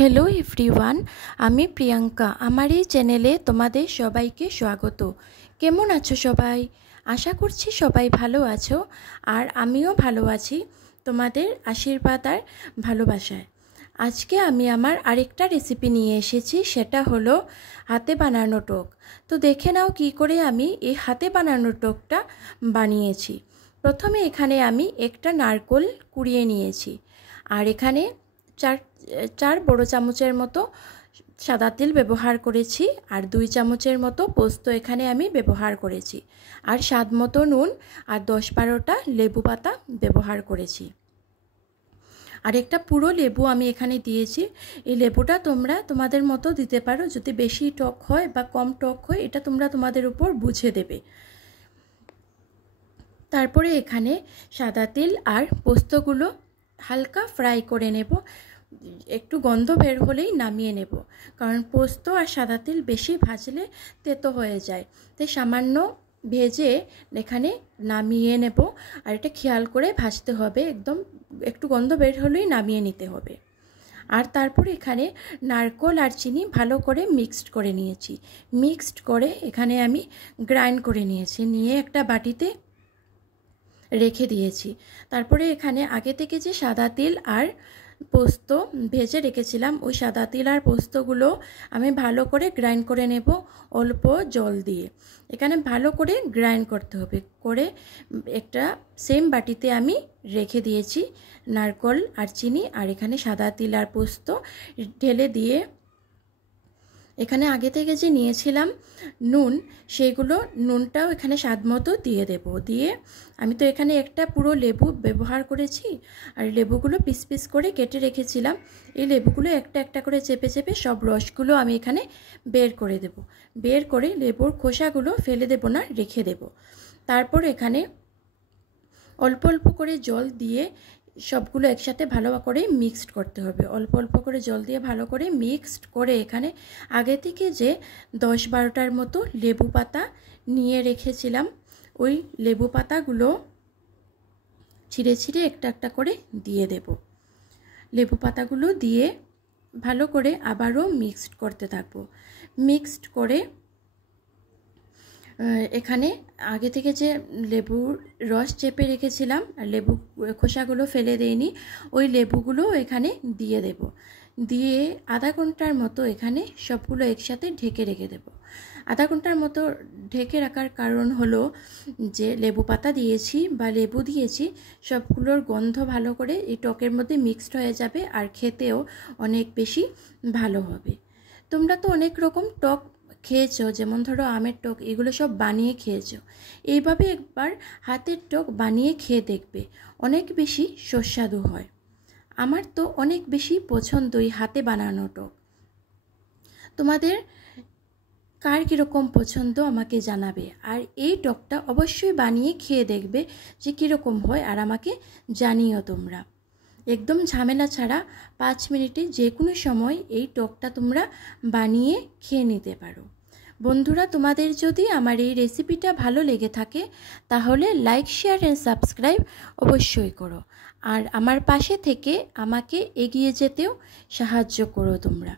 Hello everyone आमी प्रियंका आमार এই চ্যানেলে তোমাদের সবাইকে স্বাগত। কেমন আছো সবাই? আশা করছি সবাই ভালো আছো আর আমিও ভালো আছি তোমাদের আশীর্বাদ আর ভালোবাসায়। আজকে আমি আমার আরেকটা রেসিপি নিয়ে এসেছি, সেটা হলো হাতে বানানো টক। তো দেখে নাও কি করে আমি এই হাতে বানানো টকটা বানিয়েছি। প্রথমে এখানে আমি একটা নারকেল কুড়িয়ে নিয়েছি আর এখানে চার বড় চামচের মতো সাদা তেল ব্যবহার করেছি আর 2 চামচের মতো পোস্ত এখানে আমি ব্যবহার করেছি আর স্বাদ মতো নুন আর 10-12টা লেবু পাতা ব্যবহার করেছি। আর একটা পুরো লেবু আমি এখানে দিয়েছি। এই লেবুটা তোমরা তোমাদের মতো দিতে পারো, যদি বেশি টক হয় বা কম টক হয় এটা তোমরা তোমাদের উপর বুঝে দেবে। তারপরে এখানে সাদা তেল আর পোস্তগুলো হালকা ফ্রাই করে নেব, একটু গন্ধ বের হলেই নামিয়ে নেব, কারণ পোস্ত আর সাদা তেল বেশি ভাজলে তেতো হয়ে যায়, তাই সামান্য ভেজে এখানে নামিয়ে নেব। আর এটা খেয়াল করে ভাজতে হবে, একদম একটু গন্ধ বের হলেই নামিয়ে নিতে হবে। আর তারপর এখানে নারকেল আর চিনি ভালো করে মিক্সড করে নিয়েছি। মিক্সড করে এখানে আমি গ্রাইন্ড করে নিয়েছি, নিয়ে একটা বাটিতে রেখে দিয়েছি। তারপরে এখানে আগে থেকে যে সাদা তিল আর পোস্ত ভেজে রেখেছিলাম, ওই সাদা তিল আর পোস্তগুলো আমি ভালো করে গ্রাইন্ড করে নেব অল্প জল দিয়ে। এখানে ভালো করে গ্রাইন্ড করতে হবে, করে একটা সেম বাটিতে আমি রেখে দিয়েছি নারকেল আর চিনি, আর এখানে সাদা তিল আর পোস্ত ঢেলে দিয়ে এখানে আগে থেকে যে নিয়েছিলাম নুন, সেইগুলো নুনটাও এখানে স্বাদ মতো দিয়ে দেব। দিয়ে আমি তো এখানে একটা পুরো লেবু ব্যবহার করেছি আর লেবুগুলো পিস পিস করে কেটে রেখেছিলাম। এই লেবুগুলো একটা একটা করে চেপে চেপে সব রসগুলো আমি এখানে বের করে দেব। বের করে লেবুর খোসাগুলো ফেলে দেব না, রেখে দেব। তারপর এখানে অল্প অল্প করে জল দিয়ে সবগুলো একসাথে ভালো করে মিক্সড করতে হবে। অল্প অল্প করে জল দিয়ে ভালো করে মিক্সড করে এখানে আগে থেকে যে 10-12টার মতো লেবু পাতা নিয়ে রেখেছিলাম, ওই লেবু পাতাগুলো ছিঁড়ে ছিঁড়ে একটা একটা করে দিয়ে দেব। লেবু পাতাগুলো দিয়ে ভালো করে আবারও মিক্সড করতে থাকবো। মিক্সড করে এখানে আগে থেকে যে লেবুর রস চেপে রেখেছিলাম আর লেবু খোসাগুলো ফেলে দেইনি, ওই লেবুগুলো এখানে দিয়ে দেব। দিয়ে আধা ঘন্টার মতো এখানে সবগুলো একসাথে ঢেকে রেখে দেব। আধা ঘন্টার মতো ঢেকে রাখার কারণ হলো যে লেবু পাতা দিয়েছি বা লেবু দিয়েছি, সবগুলোর গন্ধ ভালো করে এই টকের মধ্যে মিক্সড হয়ে যাবে আর খেতেও অনেক বেশি ভালো হবে। তোমরা তো অনেক রকম টক খেয়েছো, যেমন ধরো আমের টক, এগুলো সব বানিয়ে খেয়েছো। এইভাবে একবার হাতের টক বানিয়ে খেয়ে দেখবে, অনেক বেশি সুস্বাদু হয়। আমার তো অনেক বেশি পছন্দ এই হাতে বানানো টক। তোমাদের কার কীরকম পছন্দ আমাকে জানাবে, আর এই টকটা অবশ্যই বানিয়ে খেয়ে দেখবে যে কীরকম হয়, আর আমাকে জানিও তোমরা। একদম ঝামেলা ছাড়া 5 মিনিটে যে কোনো সময় এই টকটা তোমরা বানিয়ে খেয়ে নিতে পারো। বন্ধুরা, তোমাদের যদি আমার এই রেসিপিটা ভালো লেগে থাকে তাহলে লাইক, শেয়ার অ্যান্ড সাবস্ক্রাইব অবশ্যই করো, আর আমার পাশে থেকে আমাকে এগিয়ে যেতেও সাহায্য করো তোমরা।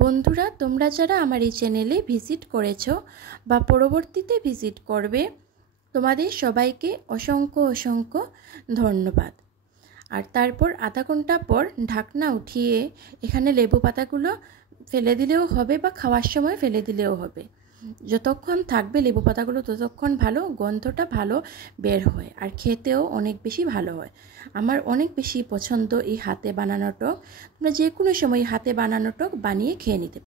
বন্ধুরা, তোমরা যারা আমার এই চ্যানেলে ভিজিট করেছো বা পরবর্তীতে ভিজিট করবে, তোমাদের সবাইকে অসংখ্য অসংখ্য ধন্যবাদ। আর তারপর আধা ঘন্টা পর ঢাকনা উঠিয়ে এখানে লেবু পাতাগুলো ফেলে দিলেও হবে বা খাওয়ার সময় ফেলে দিলেও হবে। যতক্ষণ থাকবে লেবু পাতাগুলো ততক্ষণ ভালো, গন্ধটা ভালো বের হয় আর খেতেও অনেক বেশি ভালো হয়। আমার অনেক বেশি পছন্দ এই হাতে বানানো টক। তোমরা যে কোনো সময় হাতে বানানো টক বানিয়ে খেয়ে নিতে